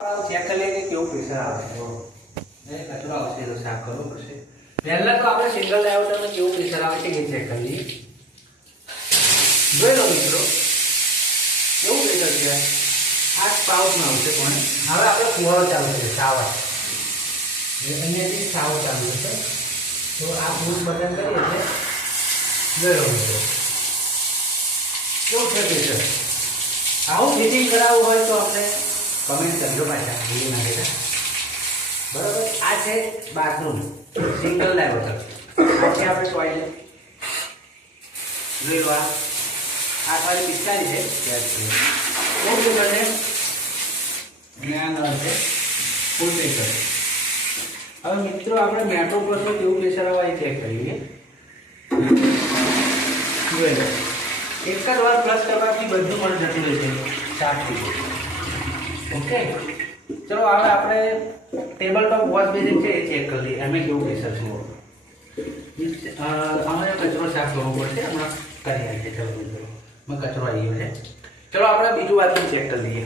check કરી લઈએ કે કેવું પ્રેશર આવે છે કચરો આવશે તો સાફ કરવો પડશે પહેલા તો આપણે સિંગલ ડાયોડરમાં કેવું પ્રેશર આવે છે એ ચેક કરી લઈએ જોઈ લો મિત્રો કેવું પ્રેશર છે આ સ્પાઉટમાં આવશે પણ હવે આપણે ફુવારો ચાલુ છે શાવર અહીંયાથી શાવર ચાલુ છે તો આ પુશ બટન કરીએ છીએ જોઈ લો મિત્રો કેવું છે પ્રેશર આવું ફિટિંગ કરાવવું હોય તો આપણે કમેન્ટ કરજો પાછા ભૂલી ના દેતા બરાબર આ છે બાથરૂમ સિંગલ ડાયોડ આ છે આપણે ટોયલેટ જોઈ લો આ ખાલી પિચકારી છે ત્યાં છે ફૂલ પ્રેશર છે જ્ઞાન છે ફૂલ પ્રેશર હવે મિત્રો આપણે મેટ્રો પ્લસમાં કેવું પ્રેશર આવે એ ચેક કરીએ જોઈ લો એક જ વાર પ્લસ કરવાથી બધું પણ જતું રહેશે સાફ થઈ જશે ઓકે ચલો હવે આપણે ટેબલ ટોપ વોશ બેસિન છે એ ચેક કરી લઈએ એમાં કેવું પ્રેશર છે અમારે કચરો સાફ કરવો પડશે હમણાં કરી નાખીએ ચલો મિત્રો કચરો આવી ગયો છે ચલો આપણે બીજું બાથરૂમ ચેક કરી લઈએ